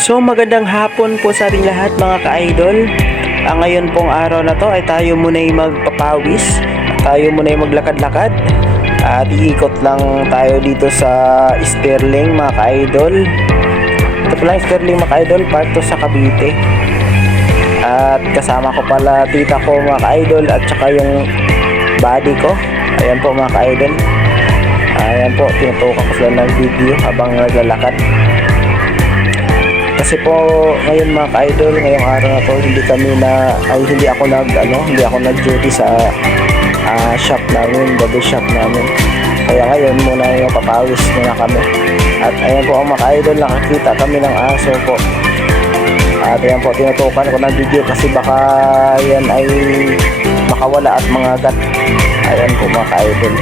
So magandang hapon po sa ating lahat mga ka-idol. Ngayon pong araw na to ay tayo muna'y magpapawis. Tayo muna'y maglakad-lakad. At iikot lang tayo dito sa Sterling mga ka-idol. Ito pala yung Sterling mga ka-idol, part to sa Cavite. At kasama ko pala tita ko mga ka-idol at saka yung buddy ko. Ayan po mga ka-idol. Ayan po, tinutukan ko sila ng video habang naglalakad. Kasi po ngayon mga ka-idol, ngayong araw na to hindi ako nag-duty sa shop namin, body shop namin. Kaya ngayon muna yung papawis muna kami. At ayan po ang mga ka-idol, nakakita kami ng aso po. At ayan po, tinutukan ko ng video kasi baka yan ay makawala at mga gat. Ayan po mga ka-idol.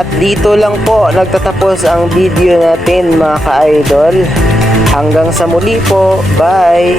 At dito lang po nagtatapos ang video natin mga ka-idol. Hanggang sa muli po. Bye!